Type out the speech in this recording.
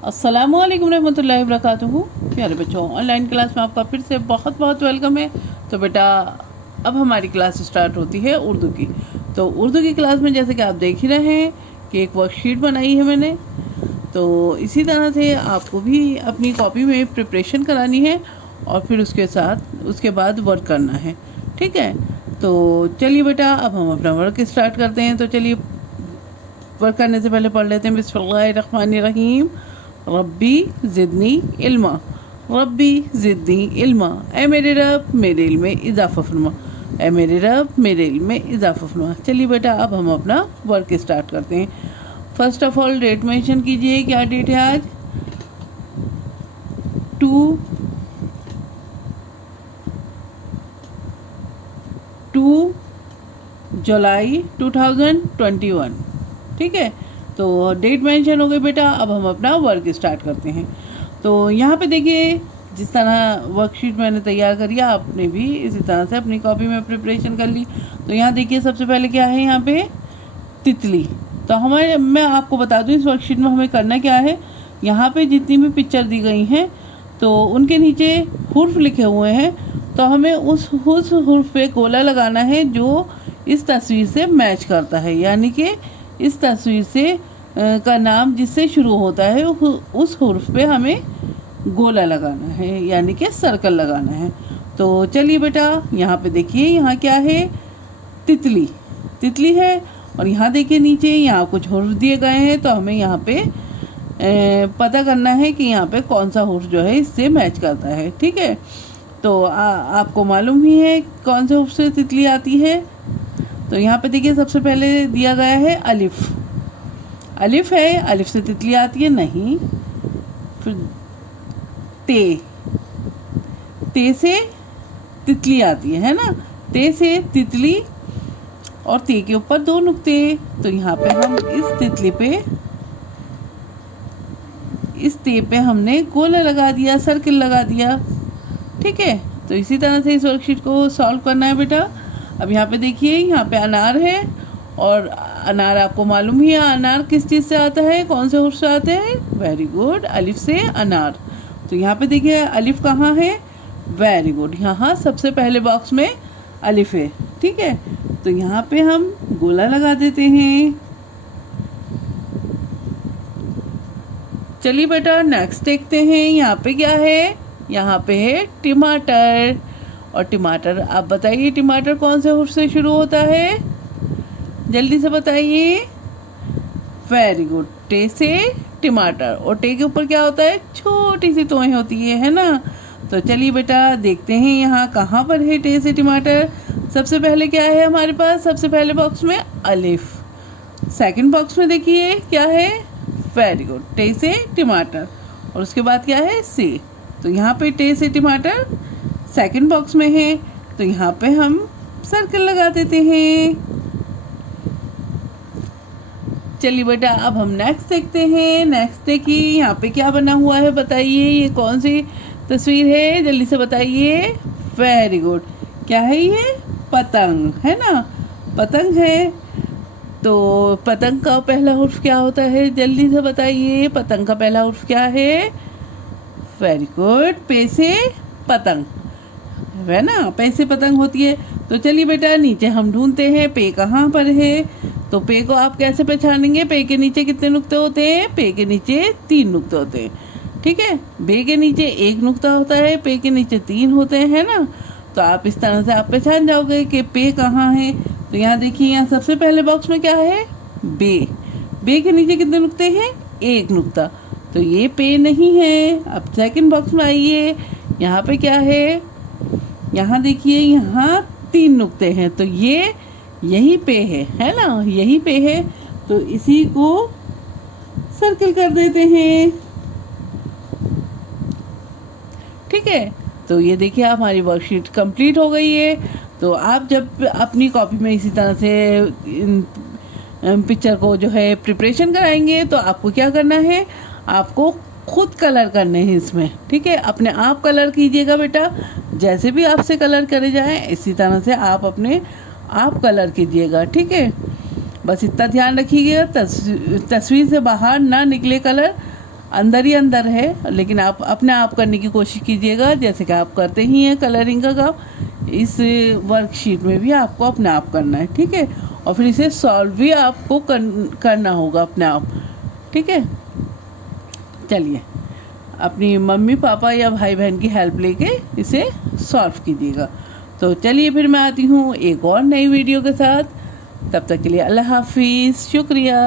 अस्सलामुअलैकुम रहमतुल्लाहि वबरकातुहू। प्यारे बच्चों, ऑनलाइन क्लास में आपका फिर से बहुत बहुत वेलकम है। तो बेटा, अब हमारी क्लास स्टार्ट होती है उर्दू की। तो उर्दू की क्लास में जैसे कि आप देख ही रहे हैं कि एक वर्कशीट बनाई है मैंने। तो इसी तरह से आपको भी अपनी कॉपी में प्रिपरेशन करानी है और फिर उसके बाद वर्क करना है। ठीक है, तो चलिए बेटा, अब हम अपना वर्क स्टार्ट करते हैं। तो चलिए, वर्क करने से पहले पढ़ लेते हैं बिस्मिल्लाहिर्रहमानिर्रहीम। रब्बी ज़िदनी इल्मा, रब्बी ज़िदनी इल्मा। ए मेरे रब, मेरे इल्म में इजाफ़ा फरमा। ए मेरे रब, मेरे इल्म में इजाफ़ा फरमा। चलिए बेटा, अब हम अपना वर्क स्टार्ट करते हैं। First of all date mention कीजिए। क्या डेट है आज? 2 जुलाई 2021। ठीक है, तो डेट मेंशन हो गई बेटा। अब हम अपना वर्क स्टार्ट करते हैं। तो यहाँ पे देखिए, जिस तरह वर्कशीट मैंने तैयार करी है, आपने भी इसी तरह से अपनी कॉपी में प्रिपरेशन कर ली। तो यहाँ देखिए, सबसे पहले क्या है यहाँ पे? तितली। तो मैं आपको बता दूँ, इस वर्कशीट में हमें करना क्या है। यहाँ पे जितनी भी पिक्चर दी गई हैं तो उनके नीचे हुर्फ लिखे हुए हैं। तो हमें उस हुर्फ पे गोला लगाना है जो इस तस्वीर से मैच करता है, यानी कि इस तस्वीर से का नाम जिससे शुरू होता है उस हुर्फ पे हमें गोला लगाना है, यानी कि सर्कल लगाना है। तो चलिए बेटा, यहाँ पे देखिए, यहाँ क्या है? तितली। तितली है। और यहाँ देखिए नीचे, यहाँ कुछ हुर्फ दिए गए हैं। तो हमें यहाँ पे पता करना है कि यहाँ पे कौन सा हुर्फ जो है इससे मैच करता है। ठीक है, तो आपको मालूम ही है कौन से हुर्फ से तितली आती है। तो यहाँ पे देखिए, सबसे पहले दिया गया है अलिफ। अलिफ है, अलिफ से तितली आती है नहीं। फिर ते से तितली आती है ना। ते से तितली और ते के ऊपर 2 नुक्ते। तो यहाँ पे हम इस ते पे हमने गोला लगा दिया, सर्किल लगा दिया। ठीक है, तो इसी तरह से इस वर्कशीट को सॉल्व करना है बेटा। अब यहाँ पे देखिए, यहाँ पे अनार है। और अनार आपको मालूम ही है, अनार किस चीज़ से आता है, कौन से हुर्फ से आते हैं? वेरी गुड, अलिफ से अनार। तो यहाँ पे देखिए, अलिफ कहाँ है? वेरी गुड, यहाँ सबसे पहले बॉक्स में अलिफ है। ठीक है, तो यहाँ पे हम गोला लगा देते हैं। चलिए बेटा, नेक्स्ट देखते हैं। यहाँ पे क्या है? यहाँ पे है टमाटर। और टमाटर, आप बताइए टमाटर कौन से हुर्फ से शुरू होता है? जल्दी से बताइए। वेरी गुड, टे से टमाटर। और टे के ऊपर क्या होता है? छोटी सी तोएं होती है ना। तो चलिए बेटा, देखते हैं यहाँ कहाँ पर है टे से टमाटर। सबसे पहले क्या है हमारे पास? सबसे पहले बॉक्स में अलिफ। सेकंड बॉक्स में देखिए क्या है? वेरी गुड, टे से टमाटर। और उसके बाद क्या है? से। तो यहाँ पे टे से टमाटर सेकंड बॉक्स में है। तो यहाँ पे हम सर्कल लगा देते हैं। चलिए बेटा, अब हम नेक्स्ट देखते हैं। नेक्स्ट देखिए, यहाँ पे क्या बना हुआ है, बताइए। ये कौन सी तस्वीर है? जल्दी से बताइए। वेरी गुड, क्या है ये? पतंग है ना। पतंग है। तो पतंग का पहला हुर्फ क्या होता है? जल्दी से बताइए, पतंग का पहला हुर्फ क्या है? वेरी गुड, पे से पतंग है ना। पे से पतंग होती है। तो चलिए बेटा, नीचे हम ढूंढते हैं पे कहाँ पर है। तो पे को आप कैसे पहचानेंगे? पे के नीचे कितने नुक्ते होते हैं? पे के नीचे 3 नुक्ते होते हैं। ठीक है, बे के नीचे 1 नुक्ता होता है, पे के नीचे 3 होते हैं ना। तो आप इस तरह से आप पहचान जाओगे कि पे कहाँ है। तो यहाँ देखिए, यहाँ सबसे पहले बॉक्स में क्या है? बे। बे के नीचे कितने नुक्ते हैं? 1 नुक्ता। तो ये पे नहीं है। अब सेकंड बॉक्स में आइए, यहाँ पे क्या है? यहाँ देखिए, यहाँ 3 नुक्ते हैं। तो ये यही पे है ना, यही पे है। तो इसी को सर्किल कर देते हैं। ठीक है, तो ये देखिए, हमारी वर्कशीट कंप्लीट हो गई है। तो आप जब अपनी कॉपी में इसी तरह से पिक्चर को जो है प्रिपरेशन कराएंगे, तो आपको क्या करना है? आपको खुद कलर करने हैं इसमें। ठीक है, अपने आप कलर कीजिएगा बेटा। जैसे भी आपसे कलर करे जाए, इसी तरह से आप अपने आप कलर कीजिएगा। ठीक है, बस इतना ध्यान रखिएगा, तस्वीर से बाहर ना निकले कलर। अंदर ही अंदर है, लेकिन आप अपने आप करने की कोशिश कीजिएगा, जैसे कि आप करते ही हैं कलरिंग का काम। इस वर्कशीट में भी आपको अपने आप करना है, ठीक है। और फिर इसे सॉल्व भी आपको करना होगा अपने आप, ठीक है। चलिए, अपनी मम्मी पापा या भाई बहन की हेल्प लेके इसे सॉल्व कीजिएगा। तो चलिए फिर मैं आती हूँ एक और नई वीडियो के साथ। तब तक के लिए अल्लाह हाफिज़, शुक्रिया।